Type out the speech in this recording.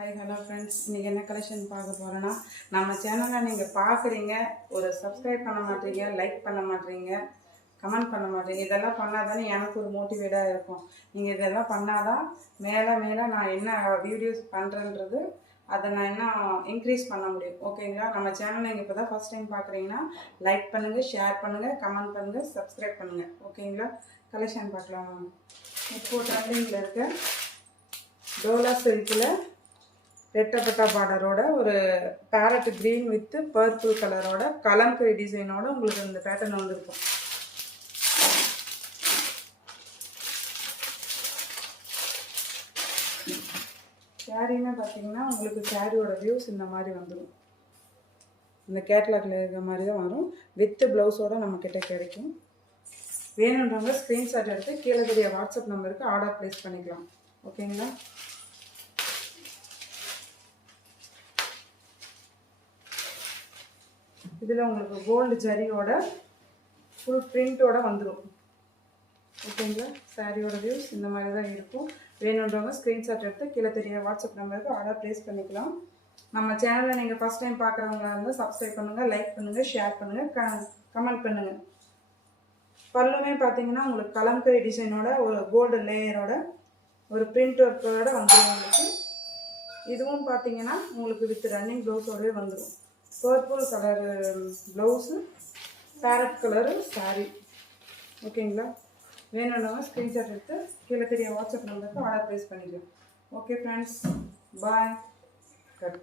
Hi hello friends, இன்றைக்கி என்ன collection பார்க்க போகிறேன்னா, நம்ம சேனலை நீங்கள் பார்க்குறீங்க, ஒரு சப்ஸ்கிரைப் பண்ண மாட்டீங்க, லைக் பண்ண மாட்டீங்க, கமெண்ட் பண்ண மாட்டீங்க. இதெல்லாம் பண்ணால் தானே எனக்கு ஒரு மோட்டிவேட்டாக இருக்கும். நீங்கள் இதெல்லாம் பண்ணால் தான் மேலே மேலே நான் என்ன வீடியோஸ் பண்ணுறேன்றது அதை நான் இன்னும் இன்க்ரீஸ் பண்ண முடியும். ஓகேங்களா? நம்ம சேனலை நீங்கள் இப்போ தான் ஃபஸ்ட் டைம் பார்க்குறீங்கன்னா லைக் பண்ணுங்கள், ஷேர் பண்ணுங்கள், கமெண்ட் பண்ணுங்கள், சப்ஸ்கிரைப் பண்ணுங்கள். ஓகேங்களா? கலெக்ஷன் பார்க்கலாம். இப்போது ட்ரெண்டிங்கில் இருக்க டோலா சில்கில் ரெட்டப்பட்டா பார்டரோட ஒரு பேரட் க்ரீன் வித் பர்பிள் கலரோட கலம்கரி டிசைனோட உங்களுக்கு இந்த பேட்டர்ன் வந்திருக்கும். சாரீன்னு பார்த்தீங்கன்னா உங்களுக்கு சாரியோட வியூஸ் இந்த மாதிரி வந்துடும். இந்த கேட்லாக்ல இருக்கிற மாதிரி தான் வரும். வித் ப்ளவுஸோட நம்மக்கிட்ட கிடைக்கும். வேணுன்றவங்க ஸ்க்ரீன்ஷாட் எடுத்து கீழே தெரிய வாட்ஸ்அப் நம்பருக்கு ஆர்டர் ப்ளேஸ் பண்ணிக்கலாம். ஓகேங்களா? இதில் உங்களுக்கு கோல்டு ஜரியோட ஃபுல் பிரிண்டோட வந்துடும். ஓகேங்களா? சாரியோட வியூஸ் இந்த மாதிரி தான் இருக்கும். வேணுன்றவங்க ஸ்க்ரீன்ஷாட் எடுத்து கீழே தெரிய வாட்ஸ்அப் நம்பருக்கு ஆர்டர் ப்ளேஸ் பண்ணிக்கலாம். நம்ம சேனலை நீங்கள் ஃபஸ்ட் டைம் பார்க்குறவங்களா இருந்தால் சப்ஸ்கிரைப் பண்ணுங்கள், லைக் பண்ணுங்கள், ஷேர் பண்ணுங்கள், கமெண்ட் பண்ணுங்கள். பல்லுமே பார்த்தீங்கன்னா உங்களுக்கு கலம்கரி டிசைனோட ஒரு கோல்டு லேயரோட ஒரு பிரிண்ட் ஒர்க்கோட வந்துடும் உங்களுக்கு. இதுவும் பார்த்தீங்கன்னா உங்களுக்கு வித் ரன்னிங் ப்ளவுஸோடவே வந்துடும். Purple colour blouse, parrot colour sari. ஓகேங்களா? வேணும்னா ஸ்க்ரீன்ஷாட் எடுத்து கீழே தெரிய வாட்ஸ்அப் நம்பருக்கு ஆர்டர் ப்ளேஸ் பண்ணிக்கலாம். Okay friends, bye. கட்.